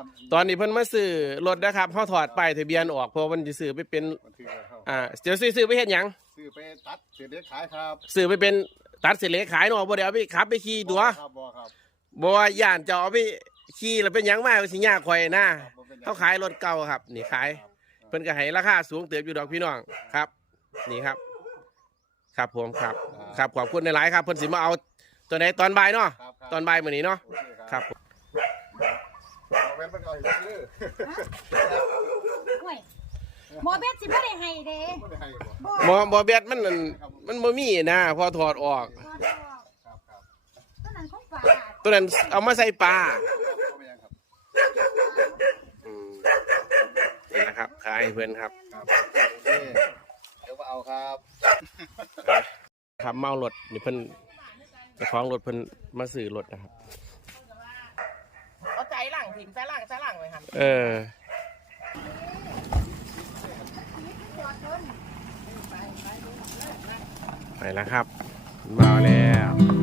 ครับตอนนี้เพิ่นมาซื้อรถนะครับเฮาถอดป้ายทะเบียนออกเพราะมันสิซื้อไปเป็นบันทึกไว้ครับอ่าเดี๋ยวซื้อไปเฮ็ดหยังซื้อไปตัดเสียเด็กขายครับซื้อไปเป็นตัดเสร็จเหลขายเนาะบ่ได้เอาไปขับไปขี่ตัว ครับบ่ครับบ่ว่าย่านจะเอาไปขี่แล้วเป็นหยังมาสิยากข่อยนะครับบ่ป็นหงเขาขายรถเก่าครับ นี่ขายครับเพิ่นก็ให้ราคาสูงเติบอยู่ดอกพี่น้องครับ นี่ครับ ครับผมครับ ครับขอบคุณในหลายๆครับเพิ่นสิมาเอาตัวไหนตอนบ่ายเนาะครับครับตอนบ่ายมื้อนี้เนาะโอเคครับเอา แว่นไปก่อนอีกซื้อห่วยหมอเบ็ดสิบ่ได้ให้เด้ไม่ได้ให้บ่บ่บ่บ่แบตมันนั่นมันบ่มีนะพอถอดออก บ่ดอกครับครับต้นนั้นของฝากตัวนั้นเอามาใส่ปลาครับบ่เป็นหยังครับอืมนี่นะครับขายให้เพื่อนครับครับโอเคเดี๋ยวมาเอาครับครับเมารถนี่เพิ่นเจ้าของรถเพิ่นมาซื้อรถนะครับเอาใจหลัง ถิ่นใจหลังใจหลังเลยครับเออไปแล้วครับมาแล้ว